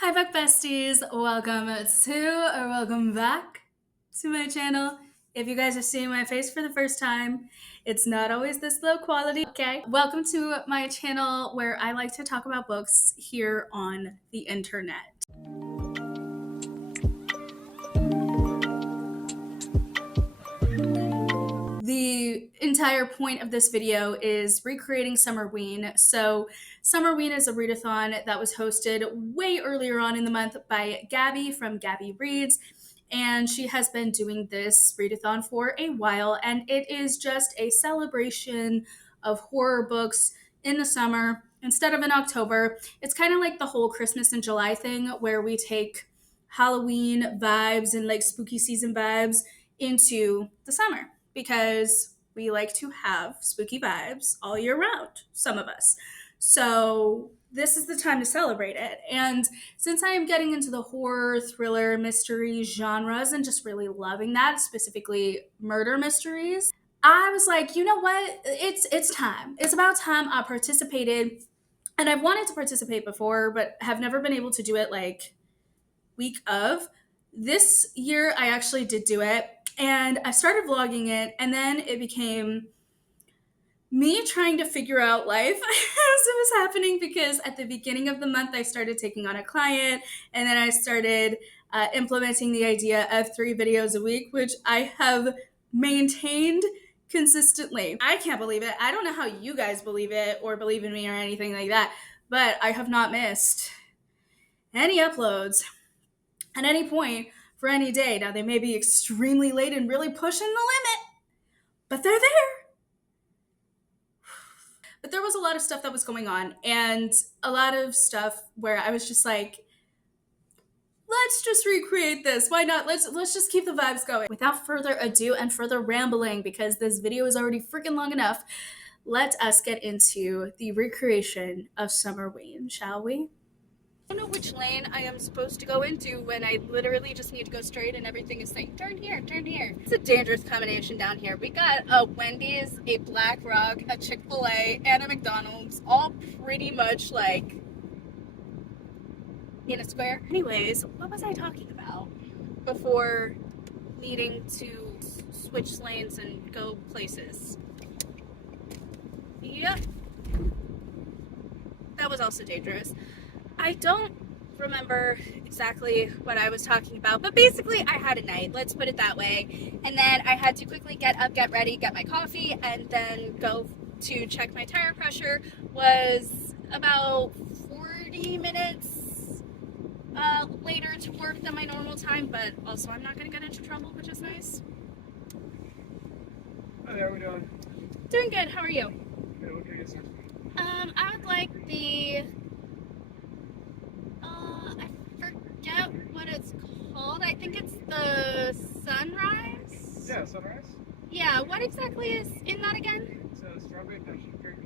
Hi back besties, welcome back to my channel. If you guys are seeing my face for the first time, it's not always this low quality, okay? Welcome to my channel where I like to talk about books here on the internet. The entire point of this video is recreating Summerween. So Summerween is a readathon that was hosted way earlier on in the month by Gabby from Gabby Reads. And she has been doing this readathon for a while. And it is just a celebration of horror books in the summer instead of in October. It's kind of like the whole Christmas in July thing where we take Halloween vibes and like spooky season vibes into the summer because we like to have spooky vibes all year round, some of us. So this is the time to celebrate it. And since I am getting into the horror, thriller, mystery genres and just really loving that, specifically murder mysteries, I was like, you know what? It's time. It's about time I participated. And I've wanted to participate before, but have never been able to do it like week of. This year I actually did do it and I started vlogging it, and then it became me trying to figure out life as it was happening, because at the beginning of the month I started taking on a client, and then I started implementing the idea of 3 videos a week, which I have maintained consistently. I can't believe it. I don't know how you guys believe it or believe in me or anything like that, but I have not missed any uploads at any point for any day. Now, they may be extremely late and really pushing the limit, but they're there. But there was a lot of stuff that was going on, and a lot of stuff where I was just like, let's just recreate this. Why not? Let's just keep the vibes going. Without further ado and further rambling, because this video is already freaking long enough, let us get into the recreation of Summerween, shall we? I don't know which lane I am supposed to go into when I literally just need to go straight and everything is saying, turn here, turn here. It's a dangerous combination down here. We got a Wendy's, a Black Rock, a Chick-fil-A, and a McDonald's, all pretty much like in a square. Anyways, what was I talking about before needing to switch lanes and go places? Yep. That was also dangerous. I don't remember exactly what I was talking about, but basically I had a night, let's put it that way. And then I had to quickly get up, get ready, get my coffee, and then go to check my tire pressure. Was about 40 minutes later to work than my normal time, but also I'm not going to get into trouble, which is nice. Hi there, how are we doing? Doing good, how are you? Good, what can I get started? I would like the I forget what it's called. I think it's the sunrise. Yeah, sunrise. Yeah, what exactly is in that again? It's a strawberry passion fruit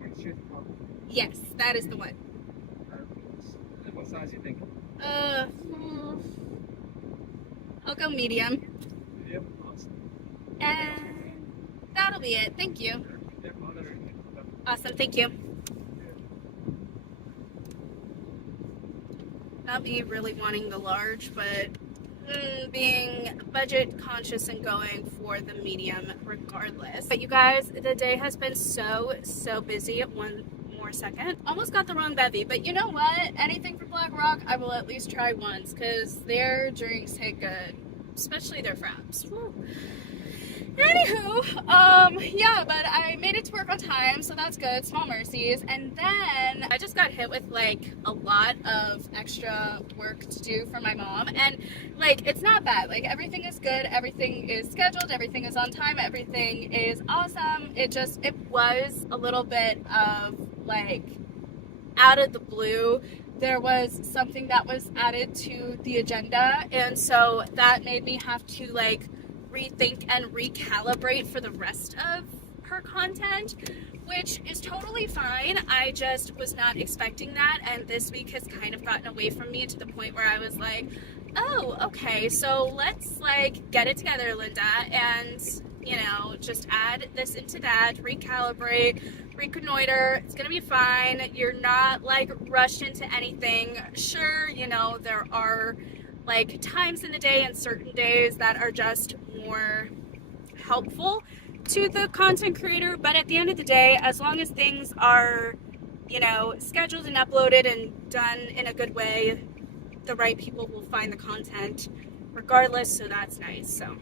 with straight from coffee. Yes, that is the one. What size do you think? I'll go medium. Yep, awesome. And that'll be it. Thank you. Yep, Awesome, thank you. Not me really wanting the large, but being budget conscious and going for the medium regardless. But you guys, the day has been so busy. One more second. Almost got the wrong bevy, but you know what? Anything from Black Rock, I will at least try once, because their drinks hit good, especially their fraps. Woo. Anywho, yeah, but I made it to work on time, so that's good. Small mercies. And then I just got hit with like a lot of extra work to do for my mom, and like it's not bad. Like everything is good, everything is scheduled, everything is on time, everything is awesome. It was a little bit of like out of the blue. There was something that was added to the agenda, and so that made me have to like rethink and recalibrate for the rest of her content, which is totally fine. I just was not expecting that, and this week has kind of gotten away from me to the point where I was like, oh, okay, so let's like get it together, Linda, and just add this into that, recalibrate, reconnoiter. It's gonna be fine. You're not like rushed into anything. Sure, there are like times in the day and certain days that are just more helpful to the content creator, but at the end of the day, as long as things are scheduled and uploaded and done in a good way, the right people will find the content regardless, so that's nice. So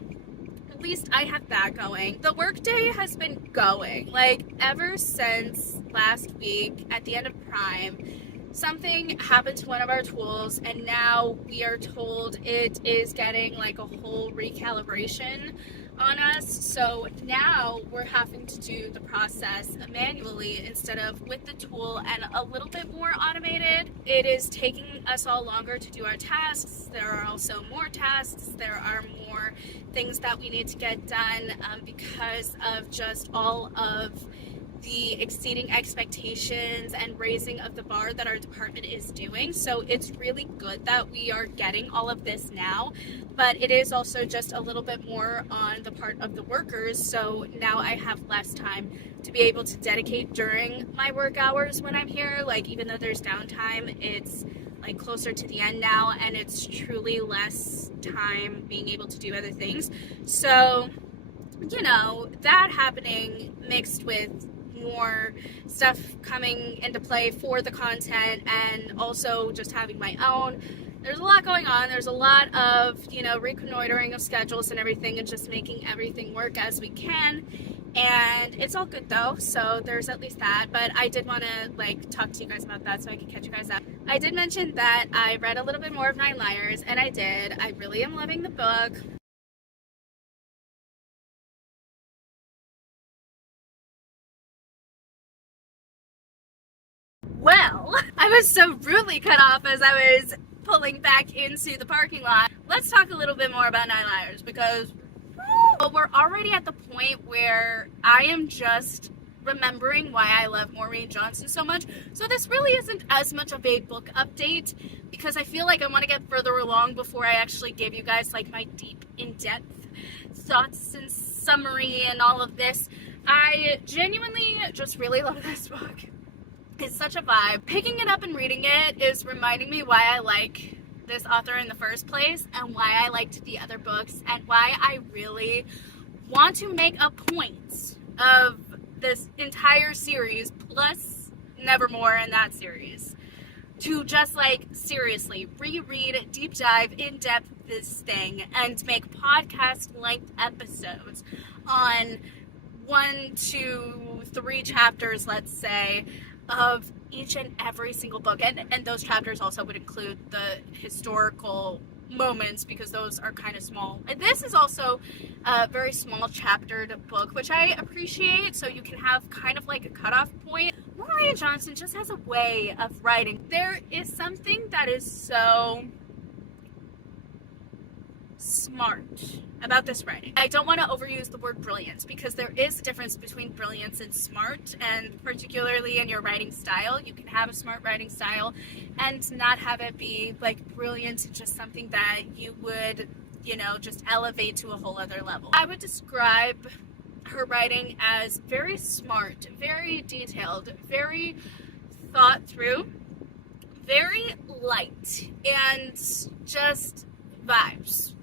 at least I have that going. The workday has been going like ever since last week at the end of Prime. Something happened to one of our tools, and now we are told it is getting like a whole recalibration on us. So now we're having to do the process manually instead of with the tool, and a little bit more automated. It is taking us all longer to do our tasks. There are also more tasks. There are more things that we need to get done because of just all of the exceeding expectations and raising of the bar that our department is doing. So it's really good that we are getting all of this now, but it is also just a little bit more on the part of the workers. So now I have less time to be able to dedicate during my work hours when I'm here. Like, even though there's downtime, it's like closer to the end now, and it's truly less time being able to do other things. So, that happening mixed with more stuff coming into play for the content, and also just having my own. There's a lot going on. There's a lot of, reconnoitering of schedules and everything, and just making everything work as we can. And it's all good though, so there's at least that. But I did want to talk to you guys about that so I could catch you guys up. I did mention that I read a little bit more of Nine Liars, and I did. I really am loving the book. Well, I was so rudely cut off as I was pulling back into the parking lot. Let's talk a little bit more about Nine Liars, because we're already at the point where I am just remembering why I love Maureen Johnson so much. So this really isn't as much of a book update, because I feel like I want to get further along before I actually give you guys my deep, in-depth thoughts and summary and all of this. I genuinely just really love this book. It's such a vibe. Picking it up and reading it is reminding me why I like this author in the first place, and why I liked the other books, and why I really want to make a point of this entire series, plus Nevermore in that series, to just seriously reread, deep dive, in-depth this thing, and make podcast length episodes on 1, 2, 3 chapters, let's say, of each and every single book, and those chapters also would include the historical moments, because those are kind of small. And this is also a very small chaptered book, which I appreciate, so you can have kind of a cutoff point. Maureen Johnson just has a way of writing. There is something that is so smart about this writing. I don't want to overuse the word brilliance, because there is a difference between brilliance and smart, and particularly in your writing style. You can have a smart writing style and not have it be brilliant, just something that you would, just elevate to a whole other level. I would describe her writing as very smart, very detailed, very thought through, very light, and just vibes.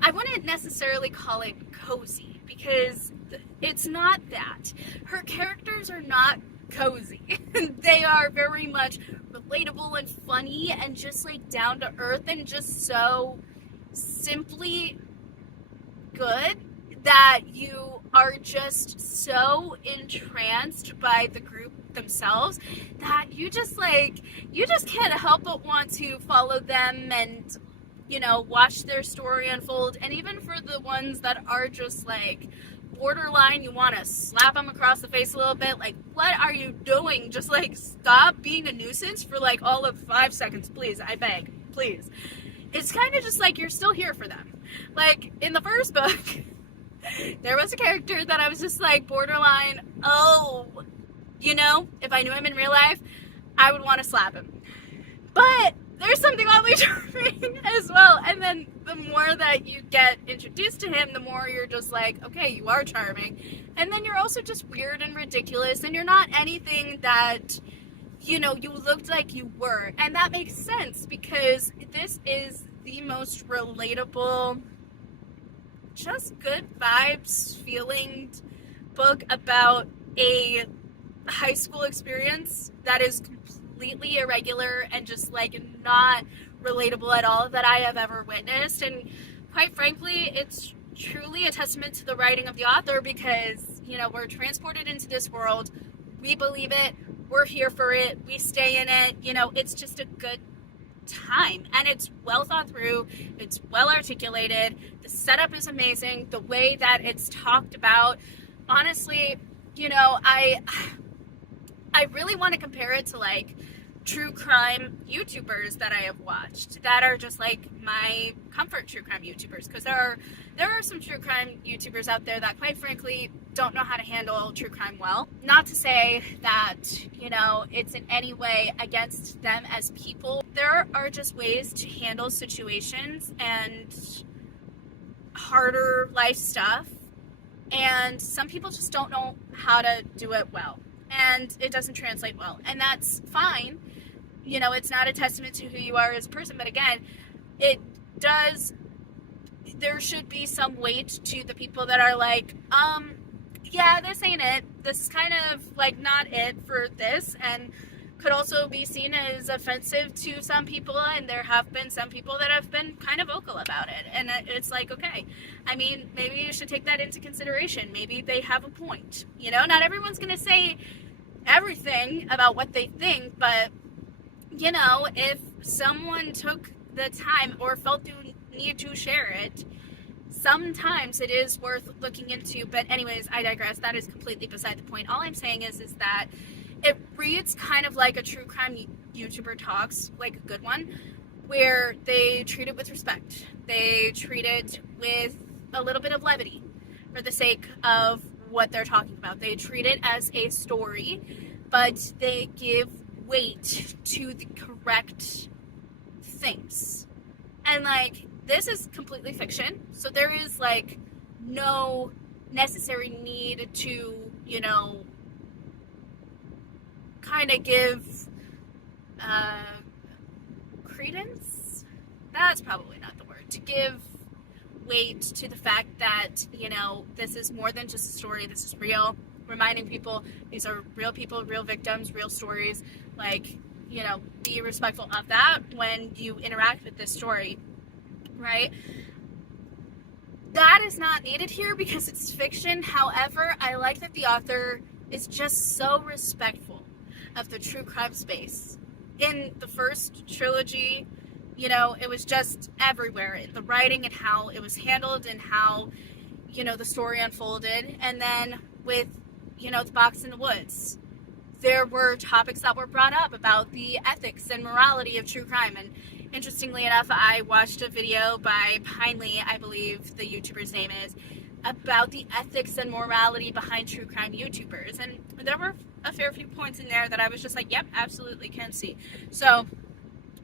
I wouldn't necessarily call it cozy, because it's not that. Her characters are not cozy. They are very much relatable and funny, and just down to earth, and just so simply good that you are just so entranced by the group themselves that you just can't help but want to follow them and watch their story unfold. And even for the ones that are just borderline, you want to slap them across the face a little bit, what are you doing? Just stop being a nuisance for all of 5 seconds, please, I beg, please. It's kind of just you're still here for them. In the first book, there was a character that I was just borderline, if I knew him in real life, I would want to slap him. But there's some something oddly charming as well. And then the more that you get introduced to him, the more you're just like, okay, you are charming. And then you're also just weird and ridiculous, and you're not anything that, you know, you looked like you were. And that makes sense because this is the most relatable, just good vibes feeling book about a high school experience that is completely irregular and just like not relatable at all that I have ever witnessed. And quite frankly, it's truly a testament to the writing of the author because, you know, we're transported into this world, we believe it, we're here for it, we stay in it, you know, it's just a good time, and it's well thought through, it's well articulated, the setup is amazing, the way that it's talked about, honestly, you know, I really want to compare it to like true crime YouTubers that I have watched that are just like my comfort true crime YouTubers, because there are some true crime YouTubers out there that quite frankly don't know how to handle true crime well. Not to say that, you know, it's in any way against them as people. There are just ways to handle situations and harder life stuff, and some people just don't know how to do it well, and it doesn't translate well, and that's fine. You know, it's not a testament to who you are as a person, but again, there should be some weight to the people that are like, yeah, this ain't it. This is kind of like not it for this, and could also be seen as offensive to some people, and there have been some people that have been kind of vocal about it, and it's like, okay, I mean, maybe you should take that into consideration. Maybe they have a point. You know, not everyone's going to say everything about what they think, but, you know, if someone took the time or felt the need to share it, sometimes it is worth looking into. But anyways, I digress. That is completely beside the point. All I'm saying is that it reads kind of like a true crime YouTuber talks, like a good one, where they treat it with respect. They treat it with a little bit of levity for the sake of what they're talking about. They treat it as a story, but they give weight to the correct things. And like, this is completely fiction, so there is like no necessary need to, you know, kind of give credence, that's probably not the word, to give weight to the fact that, you know, this is more than just a story, this is real, reminding people these are real people, real victims, real stories, like, you know, be respectful of that when you interact with this story, right? That is not needed here because it's fiction. However, I like that the author is just so respectful of the true crime space. In the first trilogy, you know, it was just everywhere. The writing and how it was handled and how, you know, the story unfolded. And then with, you know, The Box in the Woods, there were topics that were brought up about the ethics and morality of true crime. And interestingly enough, I watched a video by Pinely, I believe the YouTuber's name is, about the ethics and morality behind true crime YouTubers. And there were a fair few points in there that I was just like, yep, absolutely can see. So,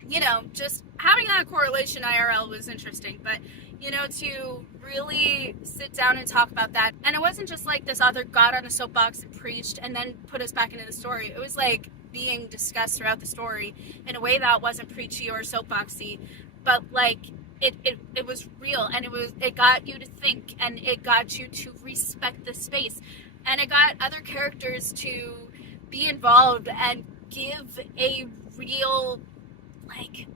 you know, just having that correlation IRL was interesting. But, you know, to really sit down and talk about that. And it wasn't just like this author got on a soapbox and preached and then put us back into the story. It was like being discussed throughout the story in a way that wasn't preachy or soapboxy, but like it was real, and it got you to think, and it got you to respect the space, and it got other characters to be involved and give a real like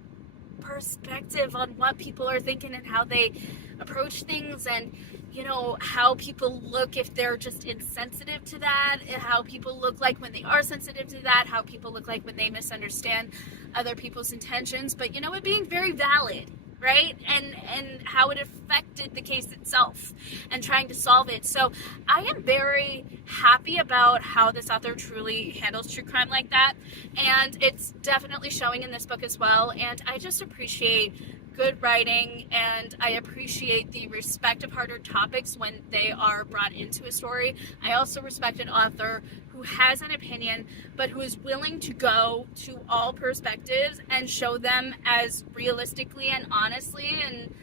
perspective on what people are thinking and how they approach things, and you know, how people look if they're just insensitive to that, how people look like when they are sensitive to that, how people look like when they misunderstand other people's intentions, but you know, it being very valid, right? And how it affected the case itself and trying to solve it. So I am very happy about how this author truly handles true crime like that, and it's definitely showing in this book as well. And I just appreciate good writing, and I appreciate the respect of harder topics when they are brought into a story. I also respect an author who has an opinion, but who is willing to go to all perspectives and show them as realistically and honestly and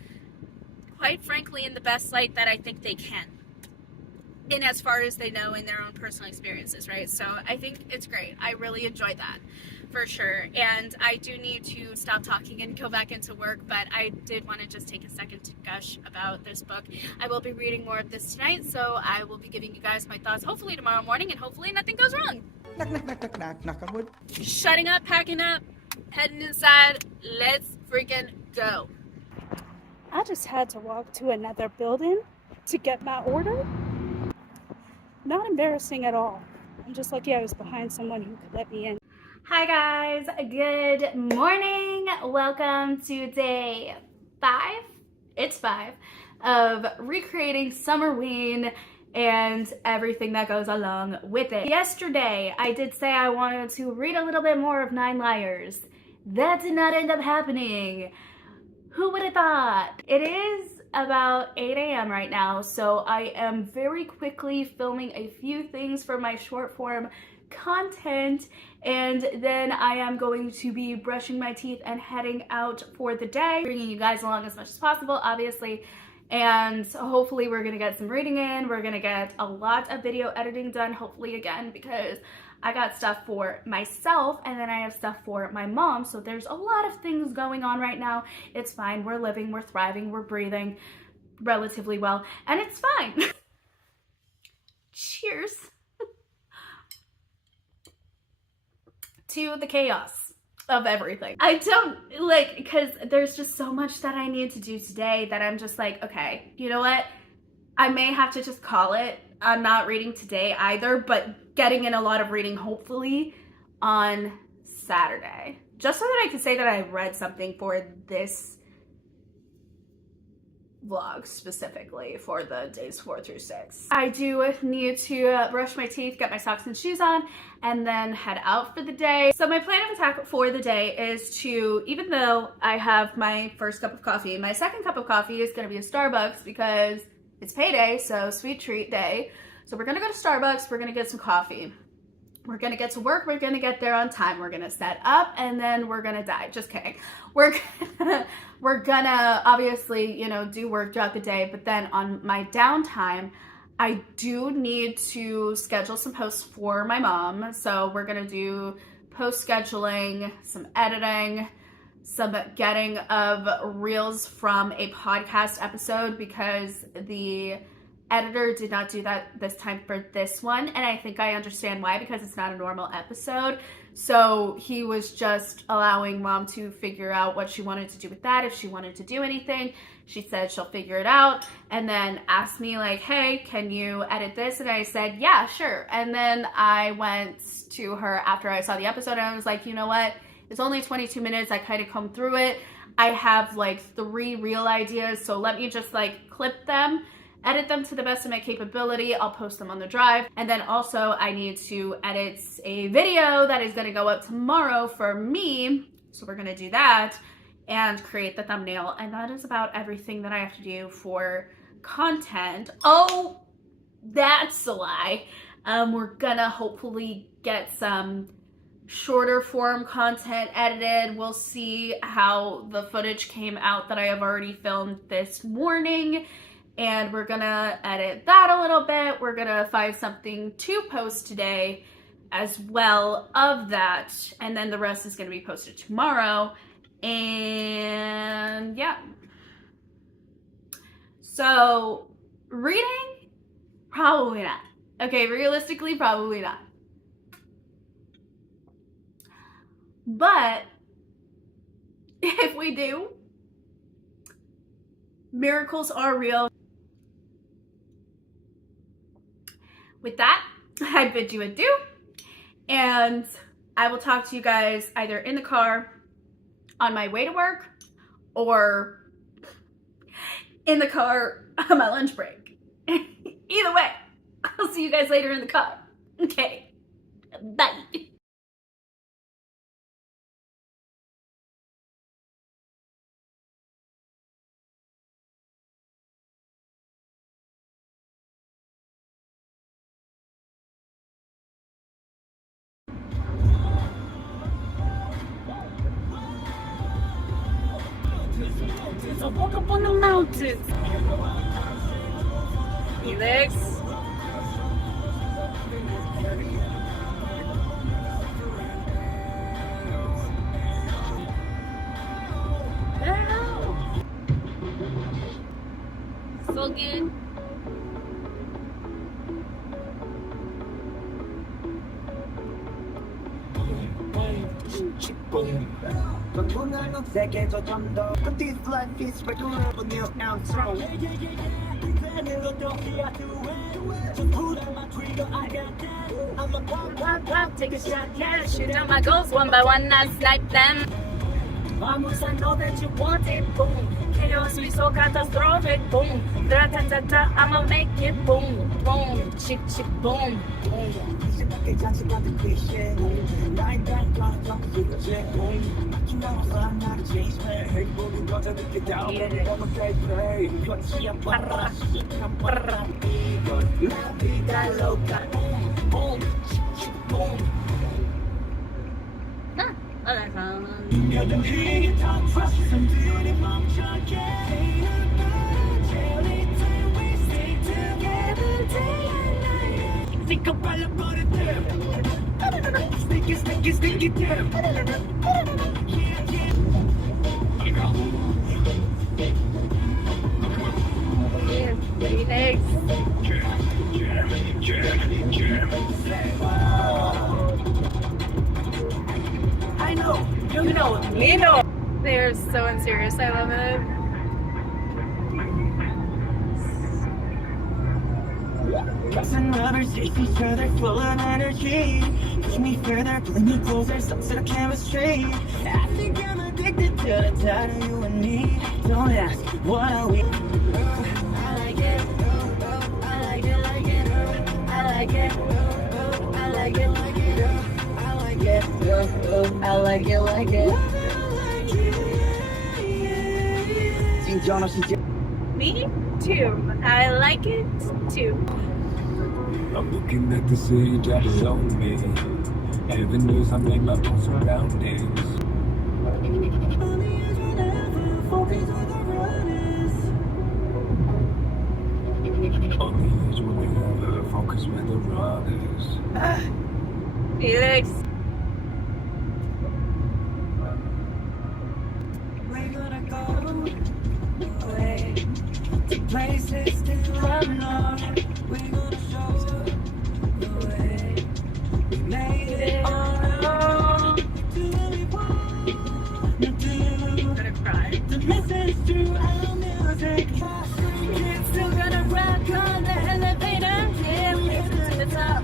quite frankly in the best light that I think they can, in as far as they know in their own personal experiences, right? So I think it's great. I really enjoy that for sure. And I do need to stop talking and go back into work, but I did want to just take a second to gush about this book. I will be reading more of this tonight, so I will be giving you guys my thoughts hopefully tomorrow morning, and hopefully nothing goes wrong. Knock, knock, knock, knock, knock, knock on wood. Shutting up, packing up, heading inside. Let's freaking go. I just had to walk to another building to get my order. Not embarrassing at all. I'm just lucky I was behind someone who could let me in. Hi guys, good morning. Welcome to day 5, it's 5, of recreating Summerween and everything that goes along with it. Yesterday, I did say I wanted to read a little bit more of 9 Liars. That did not end up happening. Who would have thought? It is about 8 a.m. right now, so I am very quickly filming a few things for my short form content, and then I am going to be brushing my teeth and heading out for the day, bringing you guys along as much as possible, obviously, and hopefully we're gonna get some reading in. We're gonna get a lot of video editing done, hopefully, again, because I got stuff for myself and then I have stuff for my mom, so there's a lot of things going on right now. It's fine. We're living, we're thriving, we're breathing relatively well, and it's fine. Cheers to the chaos of everything. I don't like, because there's just so much that I need to do today that I'm just like, okay, you know what? I may have to just call it. I'm not reading today either, but getting in a lot of reading hopefully on Saturday, just so that I can say that I read something for this vlog, specifically for the days 4 through 6. I do need to brush my teeth, get my socks and shoes on, and then head out for the day. So my plan of attack for the day is to, even though I have my first cup of coffee, my second cup of coffee is going to be a Starbucks because it's payday, so sweet treat day. So we're gonna go to Starbucks, we're gonna get some coffee. We're gonna get to work, we're gonna get there on time, we're gonna set up, and then we're gonna die. Just kidding. We're gonna obviously, you know, do work throughout the day, but then on my downtime, I do need to schedule some posts for my mom. So we're gonna do post scheduling, some editing, some getting of reels from a podcast episode because the editor did not do that this time for this one, and I think I understand why, because it's not a normal episode. So he was just allowing mom to figure out what she wanted to do with that, if she wanted to do anything. She said she'll figure it out, and then asked me like, hey, can you edit this? And I said, yeah, sure. And then I went to her after I saw the episode and I was like, you know what? It's only 22 minutes. I kind of come through it. I have like 3 reel ideas, so let me just like clip them, edit them to the best of my capability. I'll post them on the drive. And then also I need to edit a video that is gonna go up tomorrow for me. So we're gonna do that and create the thumbnail. And that is about everything that I have to do for content. Oh, that's a lie. We're gonna hopefully get some shorter form content edited. We'll see how the footage came out that I have already filmed this morning, and we're gonna edit that a little bit. We're gonna find something to post today as well of that, and then the rest is gonna be posted tomorrow. And yeah, so reading, probably not. Okay, realistically, probably not. But if we do, miracles are real. With that, I bid you adieu, and I will talk to you guys either in the car on my way to work or in the car on my lunch break. Either way, I'll see you guys later in the car. Okay, bye. mountains. I walk up on the mountains. Felix. So good. 세계도 좀더 This life is regular but new and strong I'ma pop, pop, pop, take a shot, yeah. Shoot down my goals one by one, I snipe them. Vamos, I know that you want it, boom. Chaos, we so catastrophic, boom. Ra-ta-ta-ta, I'ma make it, boom, boom. Chick, chick, boom. 생각해 잔뜩 cliché 나의 background 정수 제공 마침나와서 나를 chase me 행복은 거저 늦게 down 너무 baby 거치 한 바라 한 바라 이건 La vida loca boom chick chick boom 여든 힘이 다 trust 손들이 멈춰게 Every time we stay together day and night Think about it, but it damn Sneaky, sneaky, sneaky damn Yeah, yeah Phoenix. I know, You know, me know. They're so unserious. I love it. Crossing lovers, chase each other, full of energy Push me further, pull me closer, some sort of chemistry I think I'm addicted to the thought of you and me Don't ask, what are we? I like it. I like it, like it. I like it. I like it, like it. I like it. I like it, like it. 진정 없이 Me too. I like it too. I'm looking at the city that is on me. Heaven is, I make my own surroundings. On the edge whenever, focus where the run is. Felix. We're gonna go away to places that unknown. We're gonna show the way. We made it on our own. Do what we want to do. I'm gonna cry. The message through our music. Kids still gonna rock on the elevator. Yeah, listen to the top.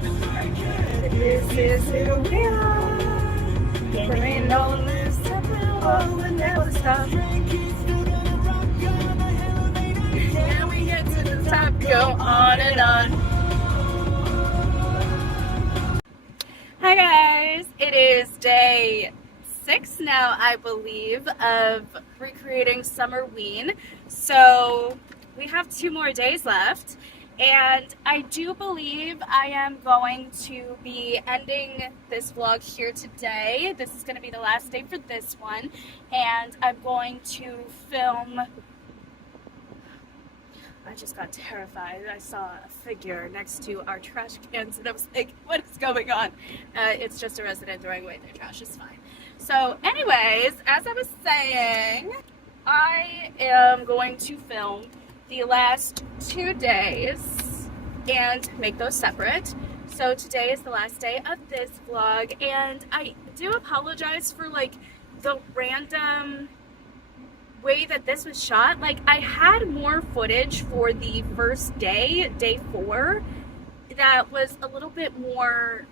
This is who we are. There ain't no lives to blow. We'll never stop. Yeah, we get to the top. Go on and on. Hi guys, it is day 6 now, I believe, of recreating Summerween. So we have 2 more days left, and I do believe I am going to be ending this vlog here today. This is going to be the last day for this one, and I'm going to film. I just got terrified. I saw a figure next to our trash cans and I was like, what is going on? It's just a resident throwing away their trash. It's fine. So anyways, as I was saying, I am going to film the last 2 days and make those separate. So today is the last day of this vlog, and I do apologize for like the random way that this was shot. Like, I had more footage for the first day, day 4, that was a little bit more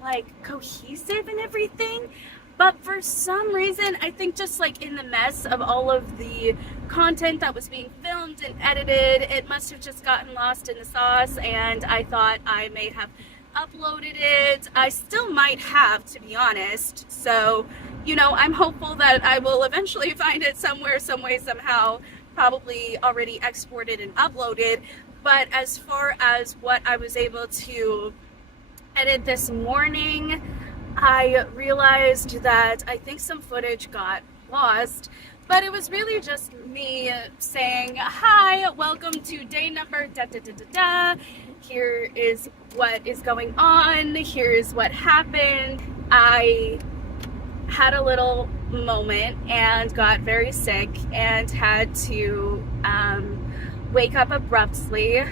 like cohesive and everything, but for some reason, I think just like in the mess of all of the content that was being filmed and edited, it must have just gotten lost in the sauce, and I thought I may have uploaded it. I still might have, to be honest. So, you know, I'm hopeful that I will eventually find it somewhere, some way, somehow, probably already exported and uploaded. But as far as what I was able to edit this morning, I realized that I think some footage got lost. But it was really just me saying, hi, welcome to day number da da da da da. Here is what is going on. Here's what happened. I had a little moment and got very sick and had to wake up abruptly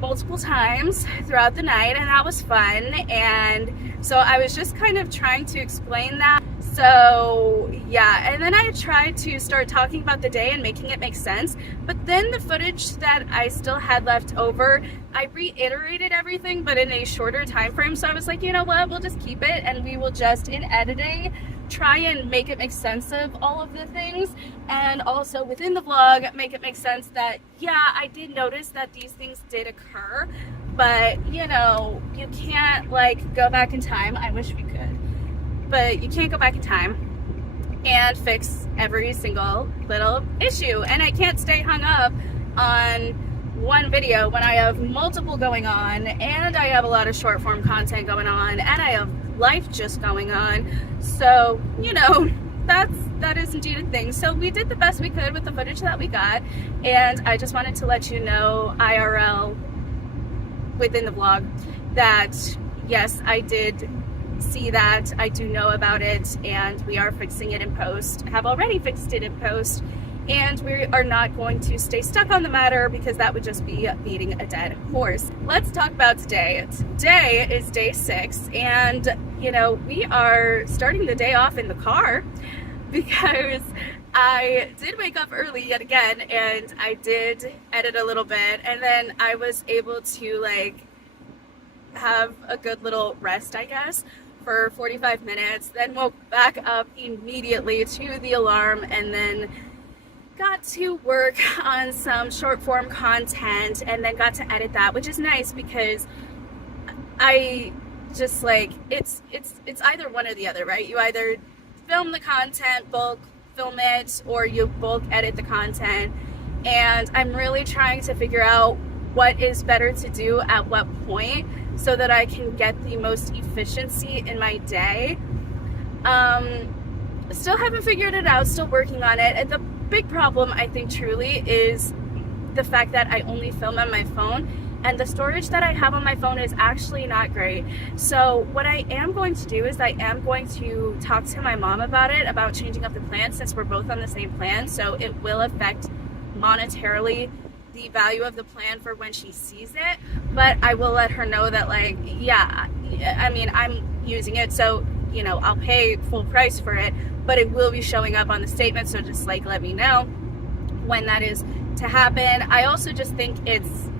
multiple times throughout the night, and that was fun. And so I was just kind of trying to explain that. So yeah, and then I tried to start talking about the day and making it make sense, but then the footage that I still had left over, I reiterated everything but in a shorter time frame. So I was like, you know what, we'll just keep it and we will just, in editing, try and make it make sense of all of the things, and also within the vlog make it make sense that yeah, I did notice that these things did occur, but you know, you can't like go back in time. I wish we could, but you can't go back in time and fix every single little issue, and I can't stay hung up on one video when I have multiple going on, and I have a lot of short form content going on, and I have life just going on. So you know, that is indeed a thing. So we did the best we could with the footage that we got, and I just wanted to let you know IRL within the vlog that yes, I did see that, I do know about it, and we are fixing it in post, have already fixed it in post, and we are not going to stay stuck on the matter because that would just be beating a dead horse. Let's talk about today. Today is day 6, and you know, we are starting the day off in the car because I did wake up early yet again, and I did edit a little bit, and then I was able to like have a good little rest, I guess, for 45 minutes, then woke back up immediately to the alarm, and then got to work on some short form content, and then got to edit that, which is nice because I just like, it's either one or the other, right? You either film the content, bulk film it, or you bulk edit the content, and I'm really trying to figure out what is better to do at what point so that I can get the most efficiency in my day. Still haven't figured it out, still working on it. And the big problem, I think, truly is the fact that I only film on my phone, and the storage that I have on my phone is actually not great. So what I am going to do is I am going to talk to my mom about it, about changing up the plan, since we're both on the same plan. So it will affect monetarily the value of the plan for when she sees it, but I will let her know that like, yeah, I mean, I'm using it, so you know, I'll pay full price for it, but it will be showing up on the statement. So just like let me know when that is to happen. I also just think it's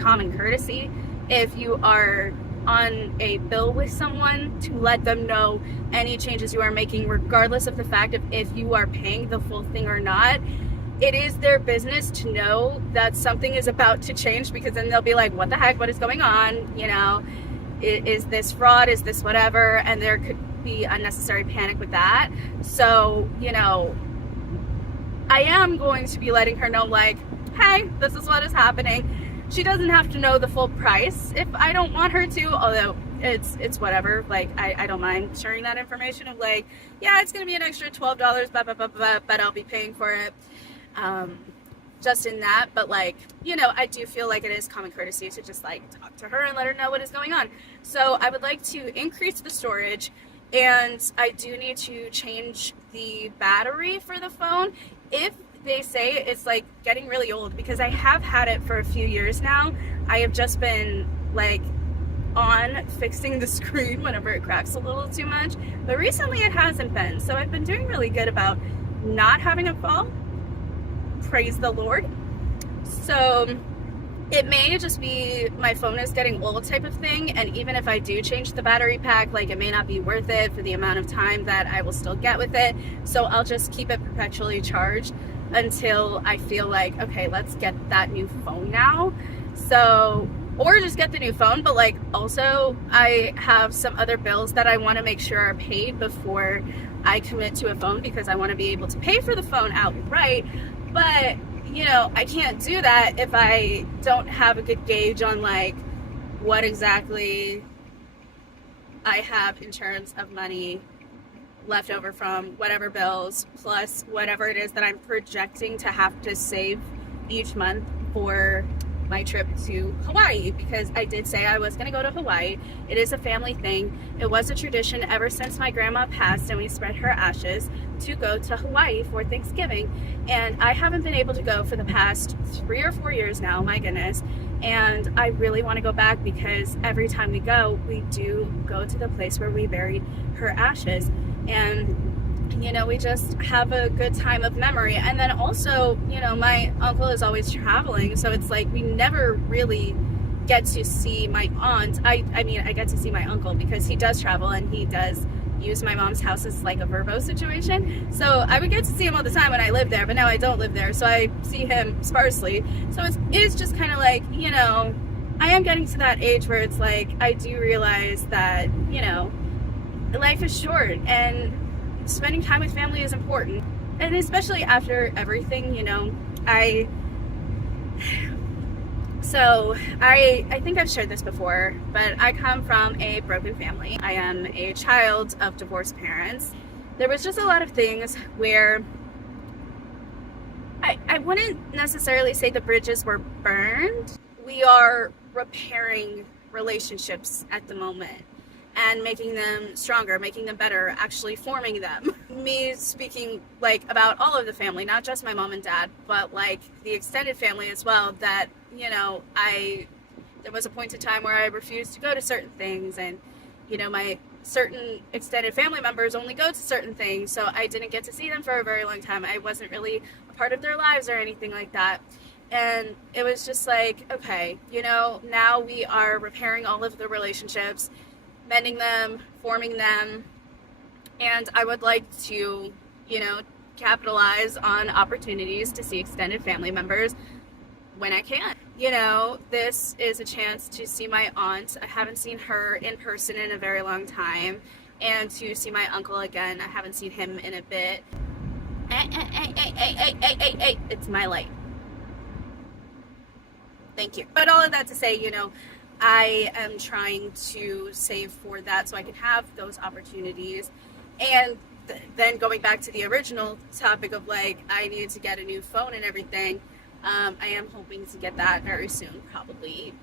common courtesy if you are on a bill with someone to let them know any changes you are making, regardless of the fact of if you are paying the full thing or not. It is their business to know that something is about to change, because then they'll be like, what the heck, what is going on? You know, is this fraud? Is this whatever? And there could be unnecessary panic with that. So, you know, I am going to be letting her know like, hey, this is what is happening. She doesn't have to know the full price if I don't want her to, although it's whatever. Like, I don't mind sharing that information of like, yeah, it's going to be an extra $12, blah, blah, blah, blah, but I'll be paying for it. Just in that, but like, you know, I do feel like it is common courtesy to just like talk to her and let her know what is going on. So I would like to increase the storage, and I do need to change the battery for the phone. If they say it's like getting really old, because I have had it for a few years now, I have just been like on fixing the screen whenever it cracks a little too much, but recently it hasn't been, so I've been doing really good about not having it fall. Praise the Lord. So it may just be my phone is getting old type of thing, and even if I do change the battery pack, like it may not be worth it for the amount of time that I will still get with it. So I'll just keep it perpetually charged until I feel like, okay, let's get that new phone now. So, or just get the new phone, but like also I have some other bills that I want to make sure are paid before I commit to a phone, because I want to be able to pay for the phone outright. But, you know, I can't do that if I don't have a good gauge on like what exactly I have in terms of money left over from whatever bills plus whatever it is that I'm projecting to have to save each month for my trip to Hawaii, because I did say I was going to go to Hawaii. It is a family thing. It was a tradition ever since my grandma passed and we spread her ashes to go to Hawaii for Thanksgiving, and I haven't been able to go for the past 3 or 4 years now, my goodness. And I really want to go back because every time we do go to the place where we buried her ashes, and you know, we just have a good time of memory. And then also, you know, my uncle is always traveling, so it's like we never really get to see my aunt. I mean, I get to see my uncle because he does travel and he does use my mom's house as like a Verbo situation. So I would get to see him all the time when I lived there, but now I don't live there, so I see him sparsely. So it's just kind of like, you know, I am getting to that age where it's like I do realize that, you know, life is short and spending time with family is important. And especially after everything, you know, I think I've shared this before, but I come from a broken family. I am a child of divorced parents. There was just a lot of things where I wouldn't necessarily say the bridges were burned. We are repairing relationships at the moment and making them stronger, making them better, actually forming them. Me speaking like about all of the family, not just my mom and dad, but like the extended family as well, that, you know, there was a point in time where I refused to go to certain things, and, you know, my certain extended family members only go to certain things, so I didn't get to see them for a very long time. I wasn't really a part of their lives or anything like that. And it was just like, okay, you know, now we are repairing all of the relationships, mending them, forming them, and I would like to, you know, capitalize on opportunities to see extended family members when I can. You know, this is a chance to see my aunt. I haven't seen her in person in a very long time, and to see my uncle again. I haven't seen him in a bit. It's my light. Thank you. But all of that to say, you know, I am trying to save for that so I can have those opportunities. And then going back to the original topic of like, I need to get a new phone and everything, I am hoping to get that very soon, probably,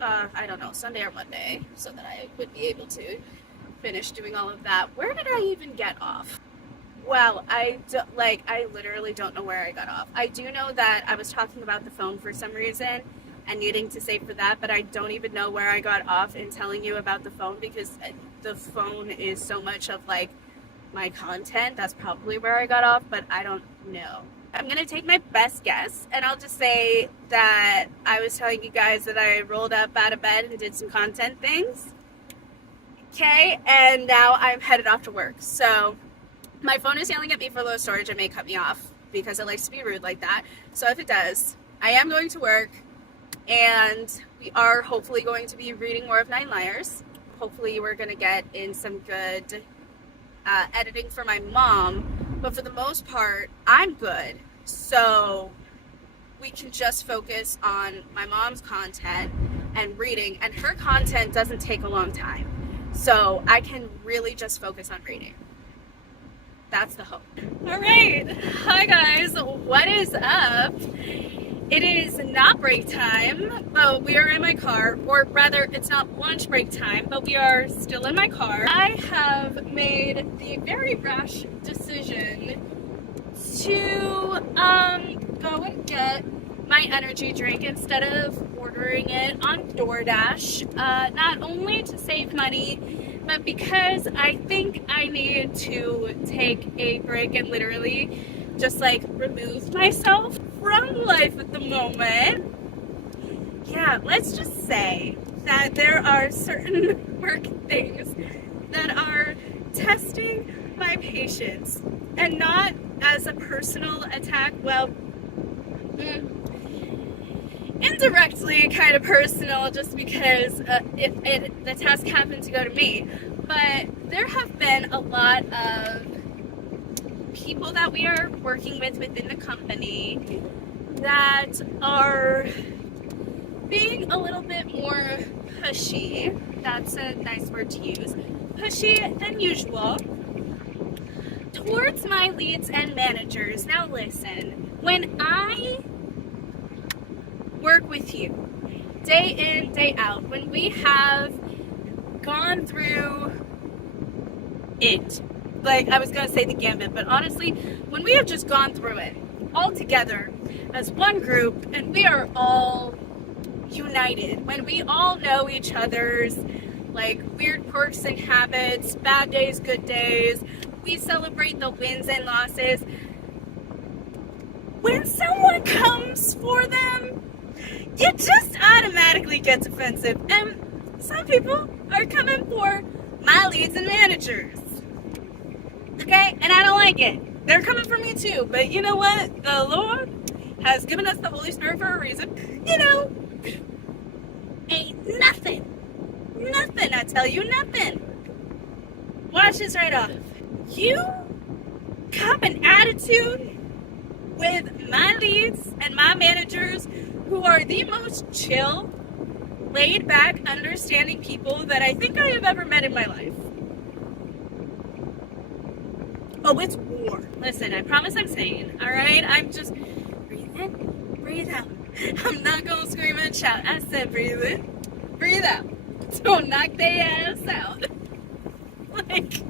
I don't know, Sunday or Monday, so that I would be able to finish doing all of that. Where did I even get off? Well, I literally don't know where I got off. I do know that I was talking about the phone for some reason and needing to save for that, but I don't even know where I got off in telling you about the phone, because the phone is so much of like my content. That's probably where I got off, but I don't know. I'm gonna take my best guess, and I'll just say that I was telling you guys that I rolled up out of bed and did some content things. Okay, and now I'm headed off to work. So my phone is yelling at me for low storage and may cut me off because it likes to be rude like that. So if it does, I am going to work. And we are hopefully going to be reading more of Nine Liars. Hopefully we're going to get in some good editing for my mom. But for the most part, I'm good. So we can just focus on my mom's content and reading. And her content doesn't take a long time. So I can really just focus on reading. That's the hope. All right. Hi, guys. What is up? It is not break time, but we are in my car, or rather, it's not lunch break time, but we are still in my car. I have made the very rash decision to go and get my energy drink instead of ordering it on DoorDash, not only to save money, but because I think I need to take a break and literally just like remove myself from life at the moment. Yeah, let's just say that there are certain work things that are testing my patience, and not as a personal attack, well, indirectly kind of personal, just because the task happened to go to me. But there have been a lot of people that we are working with within the company that are being a little bit more pushy. That's a nice word to use. Pushy than usual. towards my leads and managers. Now listen, when I work with you day in, day out, when we have gone through it, like I was gonna say the gambit, but honestly, when we have just gone through it all together as one group and we are all united, when we all know each other's like weird quirks and habits, bad days, good days, we celebrate the wins and losses. When someone comes for them, it just automatically gets offensive. And some people are coming for my leads and managers. Okay? And I don't like it. They're coming for me too. But you know what? The Lord has given us the Holy Spirit for a reason. You know, ain't nothing. Nothing, I tell you, nothing. Watch this right off. You cop an attitude with my leads and my managers who are the most chill, laid back, understanding people that I think I have ever met in my life. Oh, it's war. Listen, I promise I'm sane, alright? I'm just breathe in, breathe out. I'm not gonna scream and shout. I said breathe in, breathe out. Don't knock their ass out. Like,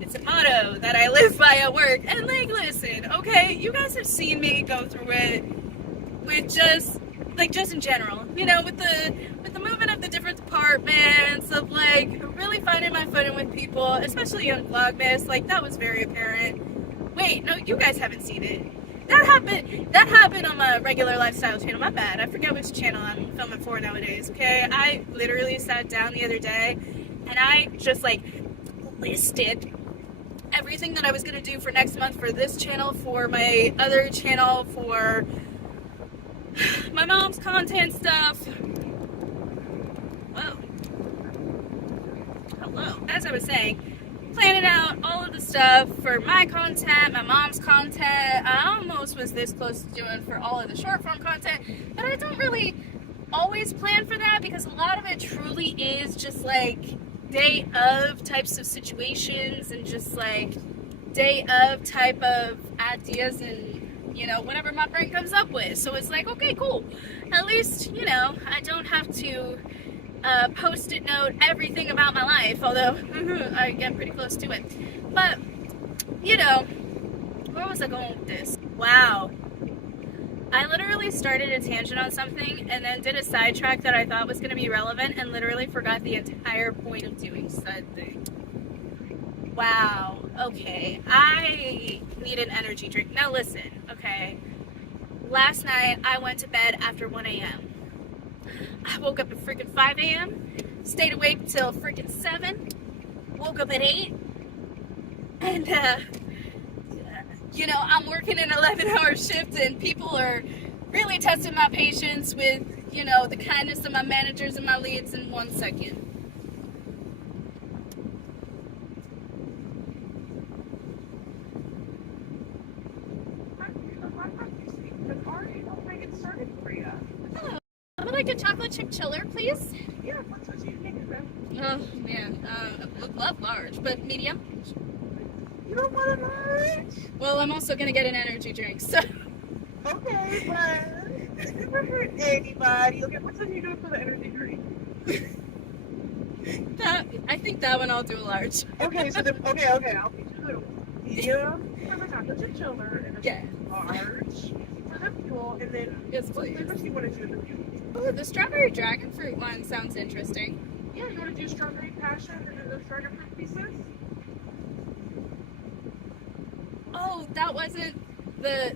it's a motto that I live by at work. And like, listen, okay, you guys have seen me go through it with just in general, you know, with the movement of the different departments, of like really finding my footing with people, especially on Vlogmas. Like, that was very apparent. Wait, no, you guys haven't seen it. That happened on my regular lifestyle channel. My bad. I forget which channel I'm filming for nowadays, okay? I literally sat down the other day and I just like listed everything that I was going to do for next month for this channel, for my other channel, for my mom's content stuff. Whoa. Hello. As I was saying, planning out all of the stuff for my content, my mom's content. I almost was this close to doing for all of the short form content, but I don't really always plan for that because a lot of it truly is just like day of types of situations and just like day of type of ideas and, you know, whatever my brain comes up with. So it's like, okay, cool. At least, you know, I don't have to post-it note everything about my life, although I get pretty close to it. But, you know, where was I going with this? Wow. I literally started a tangent on something and then did a sidetrack that I thought was going to be relevant and literally forgot the entire point of doing said thing. Wow. Okay. I need an energy drink. Now listen, okay. Last night I went to bed after 1 a.m. I woke up at freaking 5 a.m., stayed awake till freaking 7, woke up at 8, and, you know, I'm working an 11-hour shift, and people are really testing my patience with, you know, the kindness of my managers and my leads in 1 second. Hello. I would like a chocolate chip chiller, please. Yeah, what's what you think of that? Oh, man. Would love large, but medium. You don't want a large? Well, I'm also going to get an energy drink, so. Okay, but it never hurt anybody. Okay, what's what you doing for the energy drink? I think that one I'll do a large. Okay, so then, okay, I'll be two. Medium for the chocolate chip chiller and a Yeah. large for the fuel, and then Yes, what please. flavors do you want to do in the fuel? Oh, the strawberry dragon fruit one sounds interesting. Yeah, you want to do strawberry passion and then the strawberry fruit pieces? Oh, that wasn't the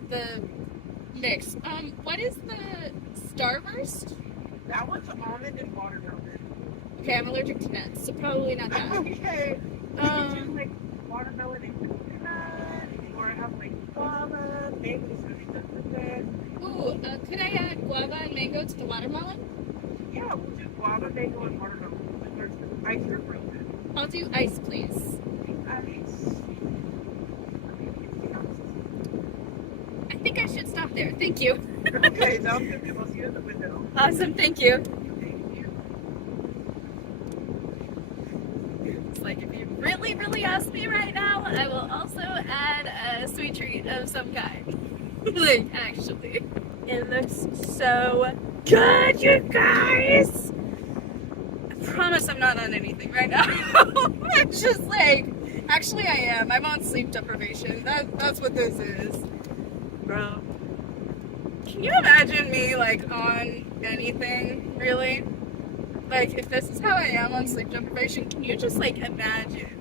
mix. What is the Starburst? That one's almond and watermelon. Okay, I'm allergic to nuts, so probably not that. Okay. We can do Um, like watermelon and coconut, or have like guava, mango is really good with it. ooh, could I add guava and mango to the watermelon? Yeah, we'll do guava, mango, and watermelon. And there's ice or frozen. I'll do ice, please. Ice. I think I should stop there. Thank you. Okay, sounds good. We'll see you in the window. Awesome, thank you. Thank you. It's like if you really really ask me right now, I will also add a sweet treat of some kind. Like, actually. It looks so good, you guys! I promise I'm not on anything right now. I'm just like, actually I am. I'm on sleep deprivation. That's what this is. Bro. Can you imagine me, like, on anything, really? Like, if this is how I am on sleep deprivation, can you just, like, imagine?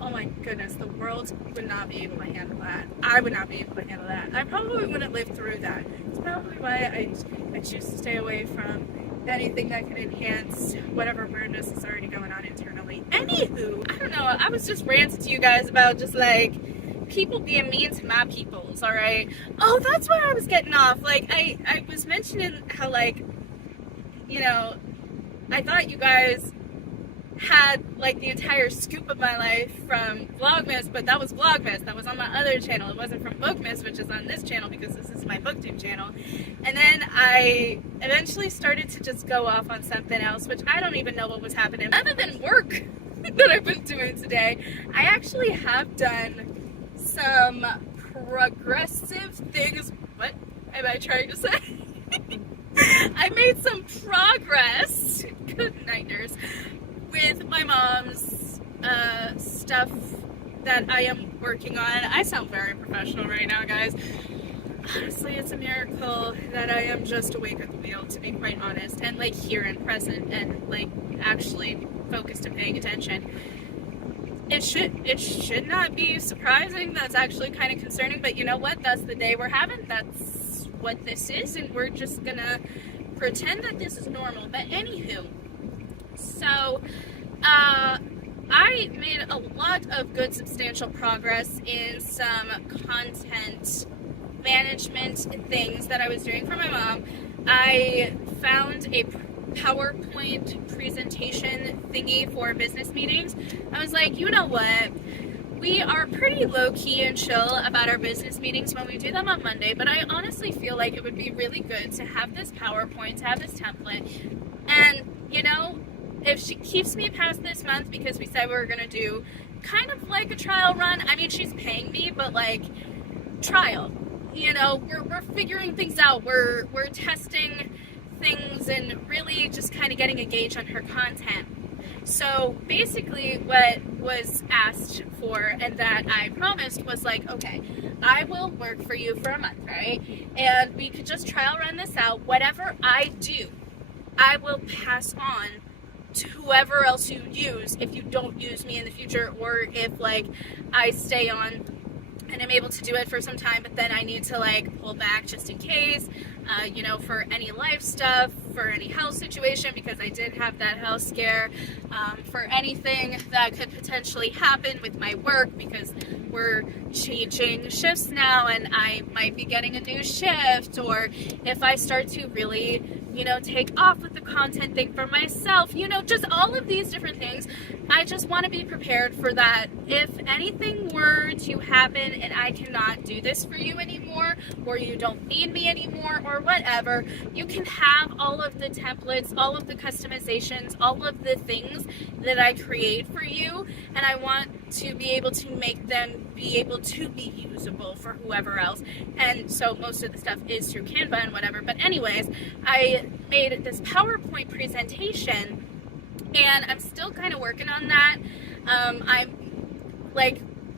Oh my goodness, the world would not be able to handle that. I would not be able to handle that. I probably wouldn't live through that. It's probably why I choose to stay away from anything that can enhance whatever weirdness is already going on internally. Anywho, I don't know, I was just ranting to you guys about just, like, people being mean to my peoples, alright? Oh, that's where I was getting off. Like, I was mentioning how, like, you know, I thought you guys had, like, the entire scoop of my life from Vlogmas, but that was Vlogmas. That was on my other channel. It wasn't from Bookmas, which is on this channel because this is my booktube channel. And then I eventually started to just go off on something else, which I don't even know what was happening. Other than work that I've been doing today, I actually have done some progressive things. What am I trying to say? I made some progress. Good night, nurse. With my mom's stuff that I am working on. I sound very professional right now, guys. Honestly, it's a miracle that I am just awake at the wheel, to be quite honest, and like here and present and like actually focused and paying attention. It should not be surprising. That's actually kind of concerning, but you know what? That's the day we're having. That's what this is, and we're just gonna pretend that this is normal. But anywho, so I made a lot of good substantial progress in some content management things that I was doing for my mom. I found a PowerPoint presentation thingy for business meetings. I was like, you know what? We are pretty low-key and chill about our business meetings when we do them on Monday, but I honestly feel like it would be really good to have this PowerPoint, to have this template, and, you know, if she keeps me past this month, because we said we were going to do kind of like a trial run. I mean, she's paying me, but like, trial. You know, we're figuring things out. We're testing things and really just kind of getting a gauge on her content. So basically what was asked for and that I promised was like, okay, I will work for you for a month, right? And we could just trial run this out. Whatever I do, I will pass on to whoever else you use if you don't use me in the future, or if like I stay on and I'm able to do it for some time, but then I need to like pull back just in case, you know, for any life stuff, for any health situation, because I did have that health scare, for anything that could potentially happen with my work, because we're changing shifts now and I might be getting a new shift, or if I start to really, you know, take off with the content thing for myself, you know, just all of these different things. I just want to be prepared for that. If anything were to happen and I cannot do this for you anymore, or you don't need me anymore, or whatever, you can have all of the templates, all of the customizations, all of the things that I create for you, and I want to be able to make them be able to be usable for whoever else. And so most of the stuff is through Canva and whatever, but anyways, I made this PowerPoint presentation and I'm still kind of working on that.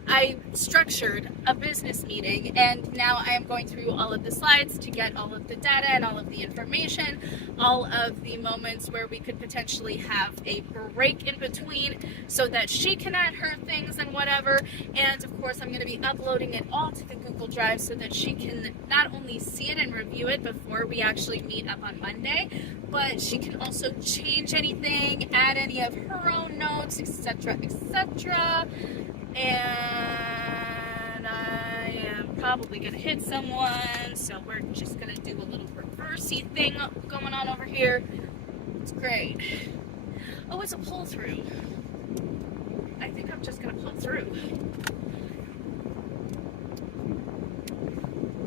I structured a business meeting, and now I am going through all of the slides to get all of the data and all of the information, all of the moments where we could potentially have a break in between so that she can add her things and whatever. And of course I'm going to be uploading it all to the Google Drive so that she can not only see it and review it before we actually meet up on Monday, but she can also change anything, add any of her own notes, etc., etc. And I am probably going to hit someone, so we're just going to do a little reversey thing going on over here. It's great. Oh, it's a pull through. I think I'm just going to pull through.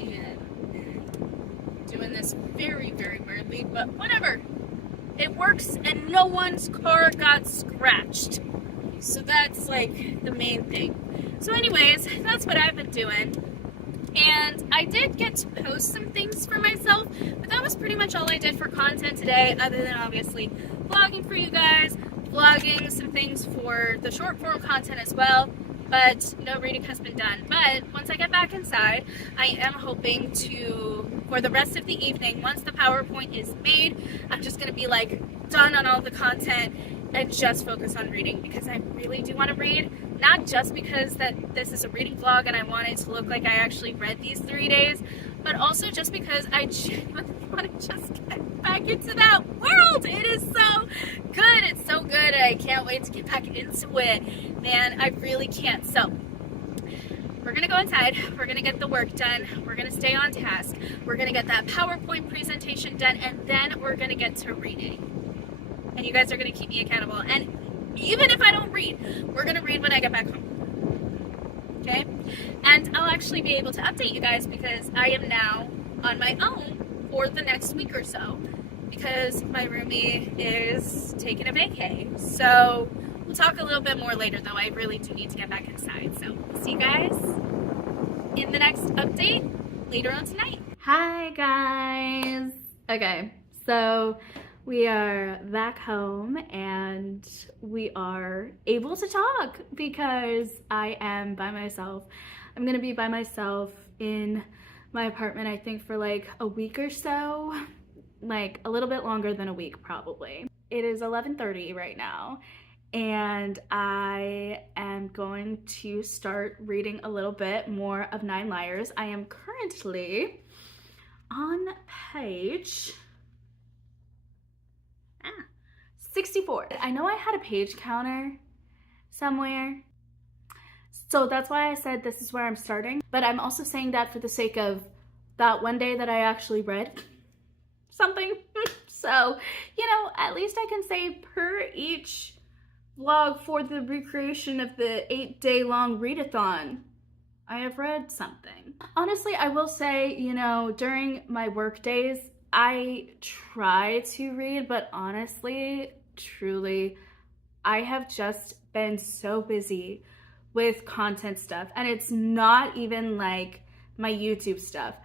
And doing this very, very weirdly, but whatever. It works, and no one's car got scratched. So that's like the main thing. So anyways, that's what I've been doing. And I did get to post some things for myself, but that was pretty much all I did for content today, other than obviously vlogging for you guys, vlogging some things for the short form content as well, but no reading has been done. But once I get back inside, I am hoping to, for the rest of the evening, once the PowerPoint is made, I'm just going to be like done on all the content and just focus on reading, because I really do want to read. Not just because that this is a reading vlog and I want it to look like I actually read these 3 days, but also just because I genuinely want to just get back into that world. It is so good. It's so good. I can't wait to get back into it. Man, I really can't. So we're going to go inside. We're going to get the work done. We're going to stay on task. We're going to get that PowerPoint presentation done, and then we're going to get to reading. And you guys are going to keep me accountable. And even if I don't read, we're going to read when I get back home. Okay? And I'll actually be able to update you guys, because I am now on my own for the next week or so, because my roomie is taking a vacay. So we'll talk a little bit more later, though. I really do need to get back inside. So we'll see you guys in the next update later on tonight. Hi guys. Okay, so we are back home and we are able to talk because I am by myself. I'm gonna be by myself in my apartment, I think, for like a week or so, like a little bit longer than a week probably. It is 11:30 right now, and I am going to start reading a little bit more of 9 Liars. I am currently on page 64. I know I had a page counter somewhere, so that's why I said this is where I'm starting, but I'm also saying that for the sake of that one day that I actually read something. So, you know, at least I can say per each vlog for the recreation of the 8-day long readathon, I have read something. Honestly, I will say, you know, during my work days, I try to read, but honestly, truly, I have just been so busy with content stuff, and it's not even like my YouTube stuff.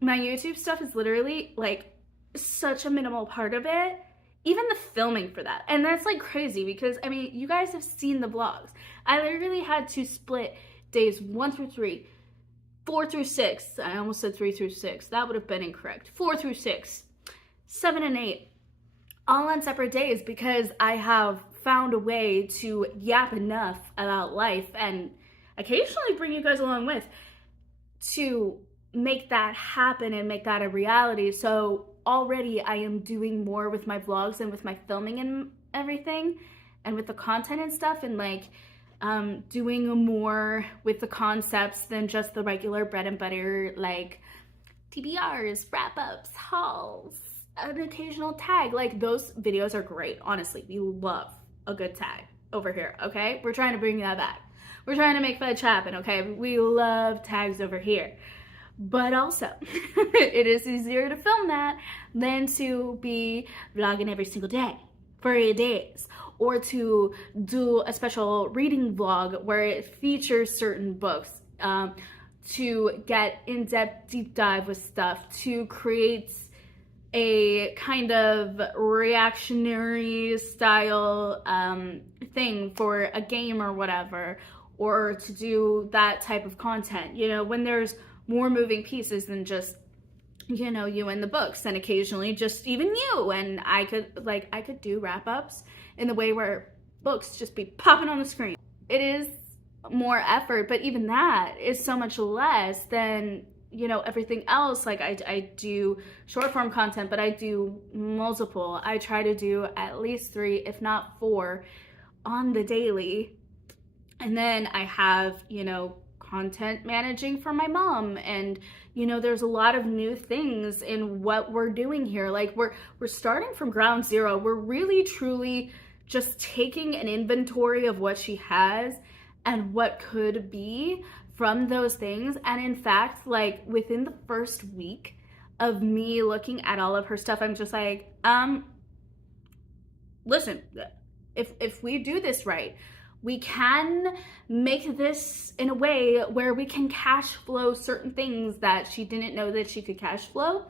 My YouTube stuff is literally like such a minimal part of it, even the filming for that. And that's like crazy because, I mean, you guys have seen the vlogs. I literally had to split days 1 through 3, 4 through 6. I almost said 3 through 6. That would have been incorrect. 4 through 6, 7 and 8, all on separate days, because I have found a way to yap enough about life and occasionally bring you guys along with, to make that happen and make that a reality. So already I am doing more with my vlogs and with my filming and everything, and with the content and stuff, and like doing more with the concepts than just the regular bread and butter, like TBRs, wrap-ups, hauls, an occasional tag. Like, those videos are great. Honestly, we love a good tag over here, okay? We're trying to bring that back. We're trying to make fudge happen, okay? We love tags over here. But also, it is easier to film that than to be vlogging every single day for 8 days, or to do a special reading vlog where it features certain books, to get in-depth deep dive with stuff, to create a kind of reactionary style thing for a game or whatever, or to do that type of content, you know, when there's more moving pieces than just, you know, you and the books, and occasionally just even you. And I could do wrap-ups in the way where books just be popping on the screen. It is more effort, but even that is so much less than, you know, everything else. Like, I do short form content, but I do multiple. I try to do at least 3, if not 4, on the daily. And then I have, you know, content managing for my mom, and, you know, there's a lot of new things in what we're doing here. Like, we're starting from ground zero. We're really truly just taking an inventory of what she has and what could be from those things. And in fact, like, within the first week of me looking at all of her stuff, I'm just like, listen, if we do this right, we can make this in a way where we can cash flow certain things that she didn't know that she could cash flow.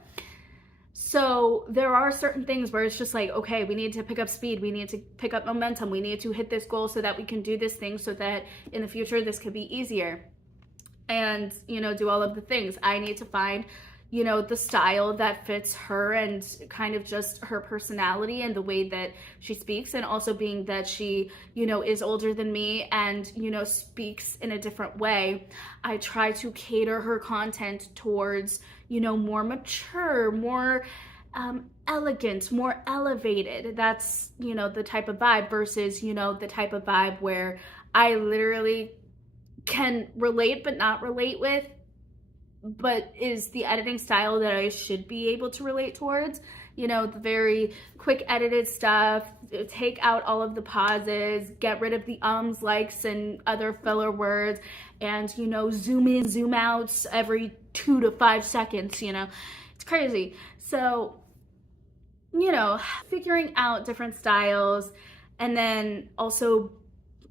So there are certain things where it's just like, okay, we need to pick up speed, we need to pick up momentum, we need to hit this goal so that we can do this thing so that in the future this could be easier. And, you know, do all of the things. I need to find, you know, the style that fits her and kind of just her personality and the way that she speaks, and also being that she, you know, is older than me and, you know, speaks in a different way. I try to cater her content towards, you know, more mature, more elegant, more elevated. That's, you know, the type of vibe versus, you know, the type of vibe where I literally can relate but not relate with, but is the editing style that I should be able to relate towards. You know, the very quick edited stuff, take out all of the pauses, get rid of the ums, likes, and other filler words, and, you know, zoom in, zoom out every 2 to 5 seconds, you know. It's crazy. So, you know, figuring out different styles, and then also,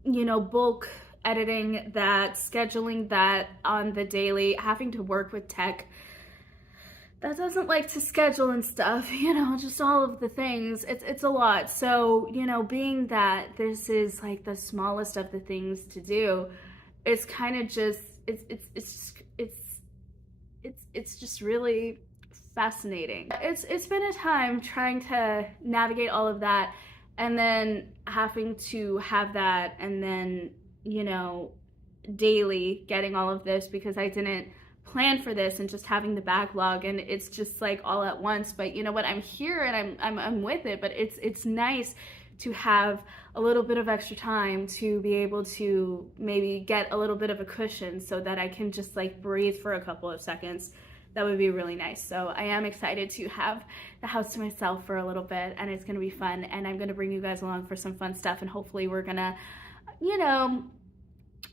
you know, bulk editing that, scheduling that on the daily, having to work with tech that doesn't like to schedule and stuff, you know, just all of the things. It's a lot. So, you know, being that this is like the smallest of the things to do, it's kind of just it's just really fascinating. It's been a time trying to navigate all of that, and then having to have that, and then, you know, daily getting all of this, because I didn't plan for this, and just having the backlog, and it's just like all at once. But you know what, I'm here and I'm with it, but it's nice to have a little bit of extra time to be able to maybe get a little bit of a cushion so that I can just like breathe for a couple of seconds. That would be really nice. So I am excited to have the house to myself for a little bit, and it's gonna be fun, and I'm gonna bring you guys along for some fun stuff, and hopefully we're gonna, you know,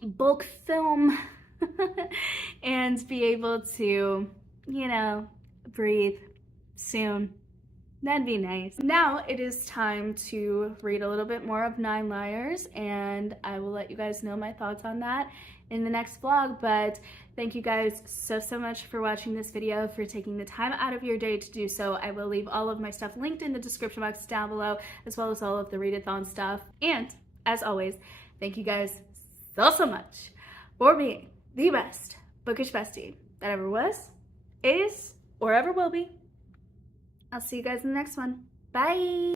bulk film and be able to, you know, breathe soon. That'd be nice. Now it is time to read a little bit more of 9 Liars, and I will let you guys know my thoughts on that in the next vlog. But thank you guys so much for watching this video, for taking the time out of your day to do so. I will leave all of my stuff linked in the description box down below, as well as all of the readathon stuff. And as always, thank you guys so much for being the best bookish bestie that ever was, is, or ever will be. I'll see you guys in the next one. Bye!